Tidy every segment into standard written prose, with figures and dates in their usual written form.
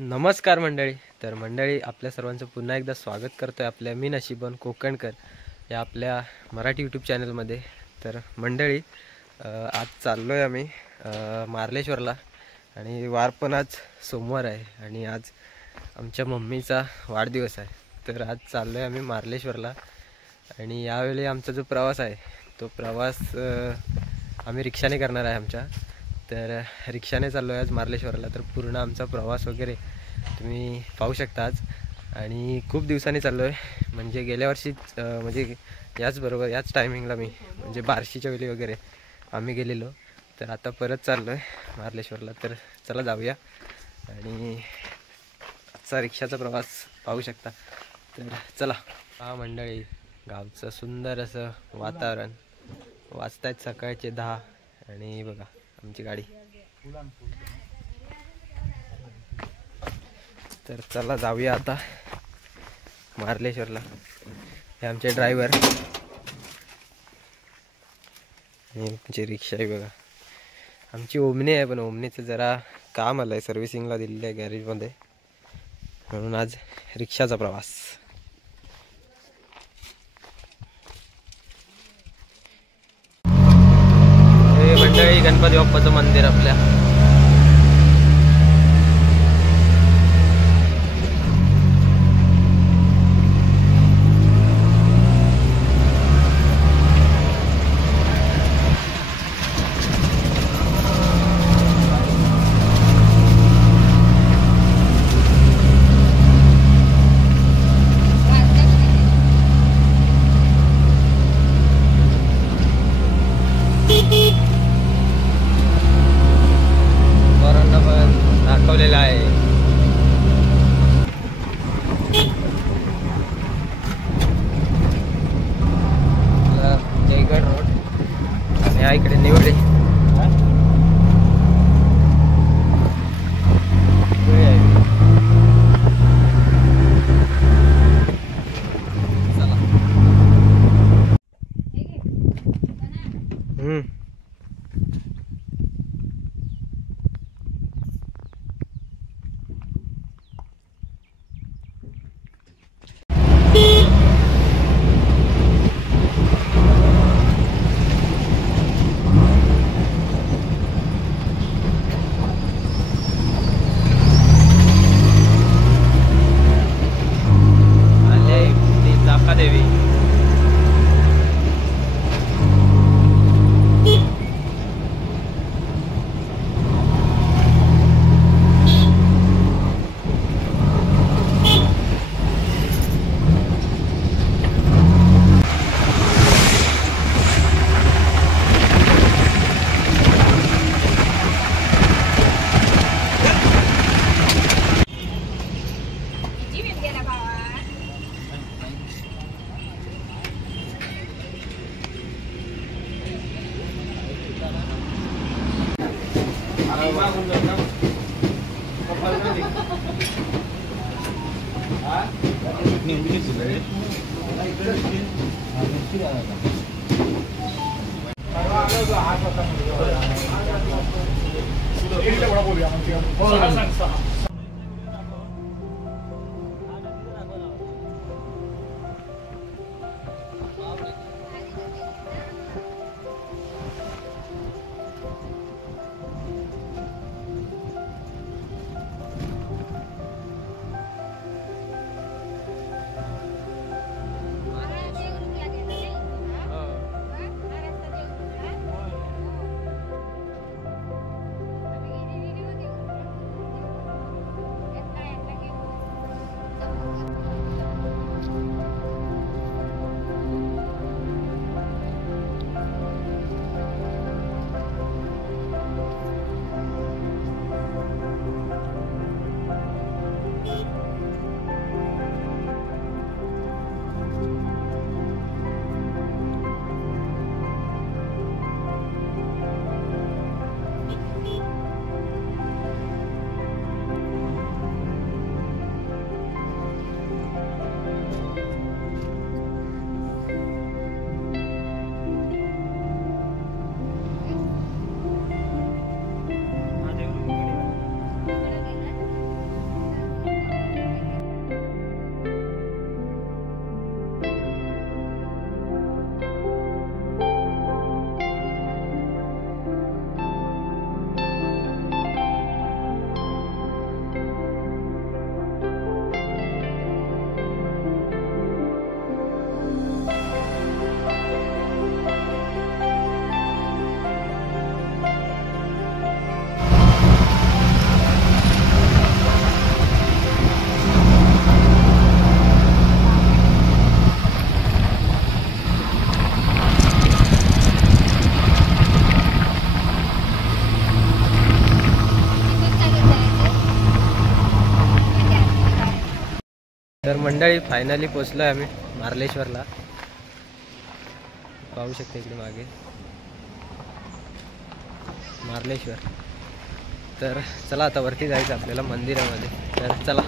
नमस्कार मंडळी. तर मंडळी, आपल्या सर्वांचं पुन्हा एकदा स्वागत करतोय आपल्या मी नशीबन कोकणकर या आपल्या मराठी यूट्यूब चॅनलमध्ये. तर मंडळी, आज चाललो आहे आम्ही मार्लेश्वरला आणि वार पण आज सोमवार आहे आणि आज आमच्या मम्मीचा वाढदिवस आहे. तर आज चाललो आहे आम्ही मार्लेश्वरला आणि यावेळी आमचा जो प्रवास आहे तो प्रवास आम्ही रिक्षाने करणार आहे आमच्या. तर रिक्षाने चाललो आहे आज मार्लेश्वरला. तर पूर्ण आमचा प्रवास वगैरे तुम्ही पाहू शकता आज. आणि खूप दिवसांनी चाललो आहे, म्हणजे गेल्या वर्षीच म्हणजे याच टायमिंगला मी म्हणजे बार्शीच्या वेळी वगैरे आम्ही गेलेलो. तर आता परत चाललो आहे मार्लेश्वरला. तर चला जाऊया. आणि आजचा रिक्षाचा प्रवास पाहू शकता. तर चला. हा मंडळी, गावचं सुंदर असं वातावरण, वाजतायत सकाळचे 10 आणि बघा आमची गाडी. तर चला जाऊया आता मार्लेश्वरला. हे आमचे ड्रायव्हर आणि आमची रिक्षा आहे बघा. आमची ओमनी आहे, पण ओमनीचं जरा काम आलं आहे, सर्व्हिसिंगला दिलेलं आहे गॅरेजमध्ये, म्हणून आज रिक्षाचा प्रवास. हे मंडळी गणपती बाप्पाचं मंदिर आपल्या. दाखवलेला आहे देगड रोड आणि हा इकडे निवडे. देवी. तर मंडळी फायनली पोचलो आहे आम्ही मार्लेश्वरला. पाहू शकता इकडे मागे मार्लेश्वर. तर चला आता वरती जायचं आपल्याला मंदिरामध्ये. तर चला.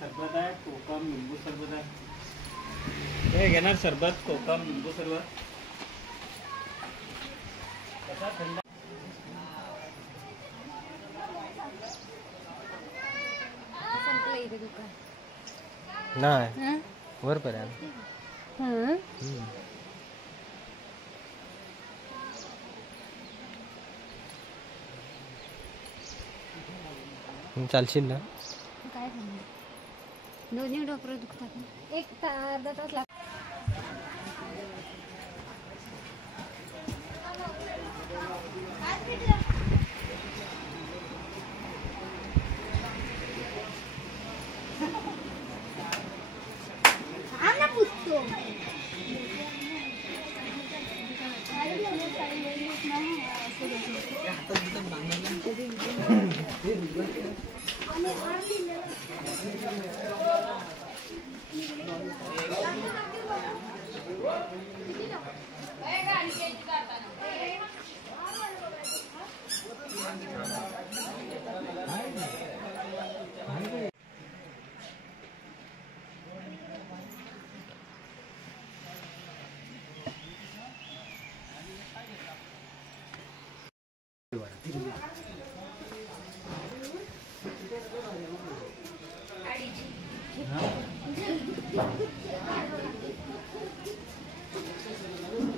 सरबत आहे, कोकम लिंबू सरबत आहे. हे घेणार सरबत, कोकम लिंबू सरबत. नाही वर पर्यंत. चालशील ना? काय दोन्ही डोकरं दुखतात. एक अर्धा तास लागतो.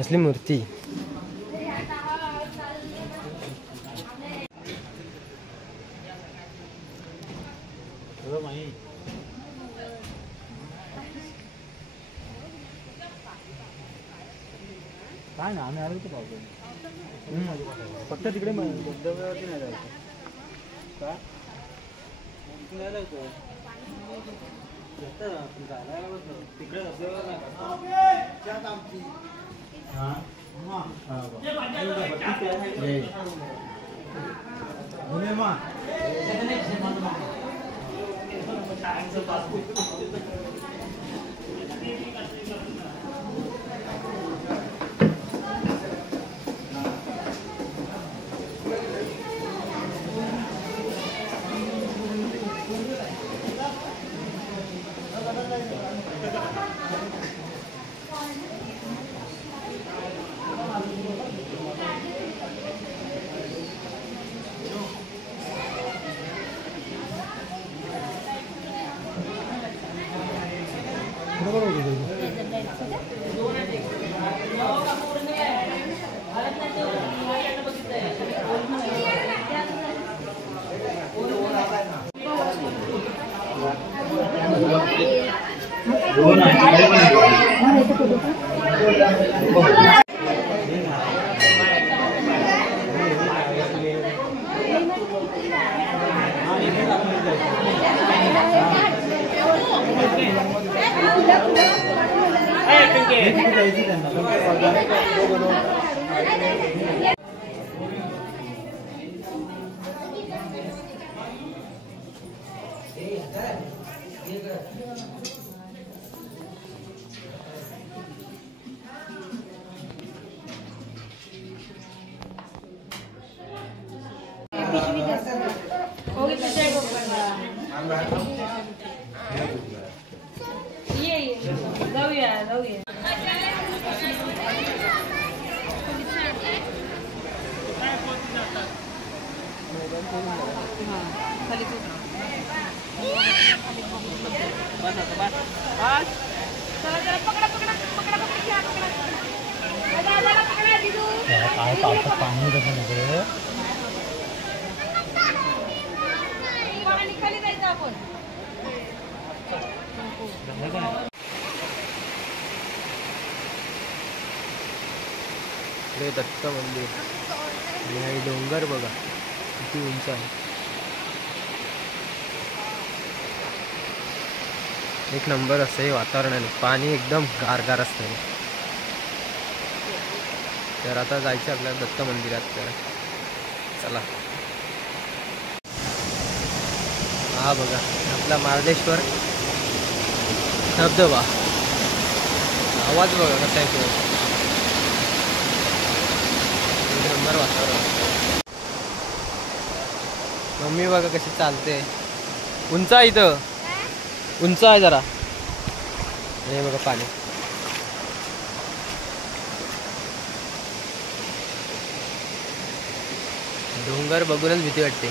असली मूर्ती. काय ना आम्ही आलो तर पाहतो. फक्त तिकडे धबधब्यावरती नाही जायचं का? नाही जायचं तिकडे धबधब्यावर खाली काय पावसात पाणी होतं ना इकडे. इकडे दत्त मंदिर आणि हे डोंगर बघा किती उंच आहे. एक नंबर असं हे वातावरण आहे. पाणी एकदम गारगार असतं. तर आता जायचं आपल्याला दत्त मंदिरात. तर चला. हा बघा आपला मार्लेश्वर धबधबा. आवाज बघा कसा येतो. एक नंबर वातावरण. मम्मी बघा कशी चालते. उंच आहे इथं. उंच आहे जरा. हे बघा पाणी. डोंगर बघूनच भीती वाटते.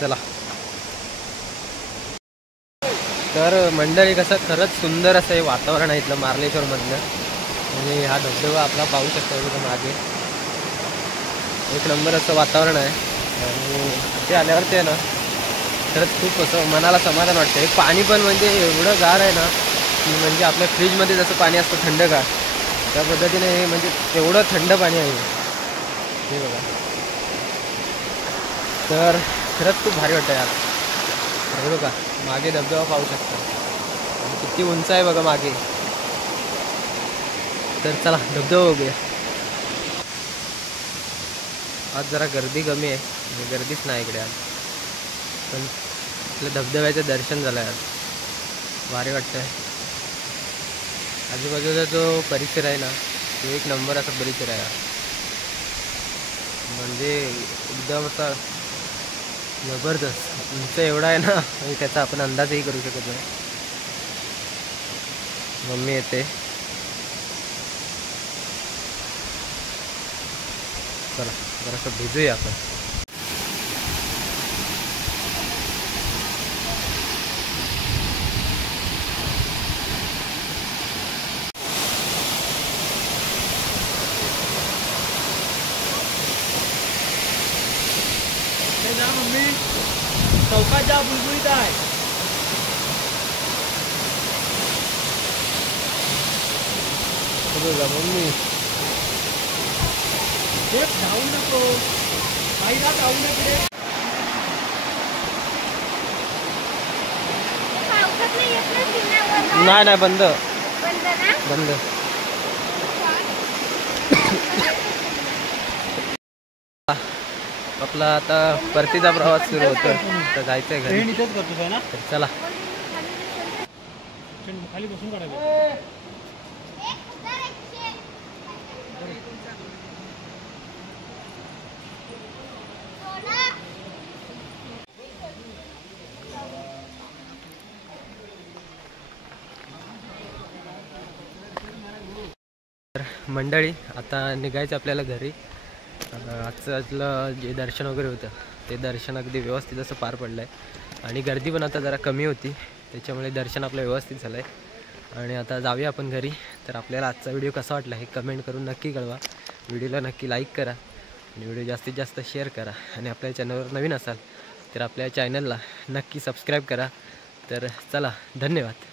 चला. तर मंडळी कसं खरंच सुंदर असं हे वातावरण आहे इथलं मार्लेश्वर मधलं. आणि हा धबधबा आपला पाहू शकतो इथं मागे. एक नंबर असं वातावरण आहे. आणि ते आल्यावर ते ना खरंच खूप असं मनाला समाधान वाटतं. हे पाणी पण म्हणजे एवढं गार आहे ना की म्हणजे आपल्या फ्रीजमध्ये जसं पाणी असतं थंडगार त्या पद्धतीने हे म्हणजे एवढं थंड पाणी आहे हे बघा. तर खरंच खूप भारी वाटतं यार. हे बघा मागे धबधबा पाहू शकता. आणि किती उंच आहे बघा मागे. तर चला धबधबा बघूया. आज जरा गर्दी कमी आहे. म्हणजे गर्दीच नाही इकडे आज. पण आपल्या धबधब्याचं दर्शन झालं आज. भारी वाटतंय. आजूबाजूचा जो परिसर आहे ना तो एक नंबर असा परिसर आहे. म्हणजे एकदम असा जबरदस्त. उंच एवढा आहे ना म्हणजे त्याचा आपण अंदाजही करू शकत नाही. मम्मी येते. चला जरासं भिजूया आपण. मम्मी चौकात जा बुलबुलीत आहे. बघा मम्मी जाऊ नको आईला जाऊ नको. नाही नाही बंद बंद. आपला आता परतीचा प्रवास सुरू होतो. तर जायचंय घरी. इथेच करतोस ना. तर चला. खाली बसून काढायचं. तर मंडळी आता निघायचं आपल्याला घरी. आजचं जे दर्शन वगैरे होतं ते दर्शन अगदी व्यवस्थित असं पार पडलं आहे. आणि गर्दी पण आता जरा कमी होती त्याच्यामुळे दर्शन आपलं व्यवस्थित झालं आहे. आणि आता जाऊया आपण घरी. तर आपल्याला आजचा व्हिडिओ कसा वाटला हे कमेंट करून नक्की कळवा. व्हिडिओला नक्की लाईक करा आणि व्हिडिओ जास्तीत जास्त शेअर करा. आणि आपल्या चॅनलवर नवीन असाल तर आपल्या चॅनलला नक्की सबस्क्राईब करा. तर चला धन्यवाद.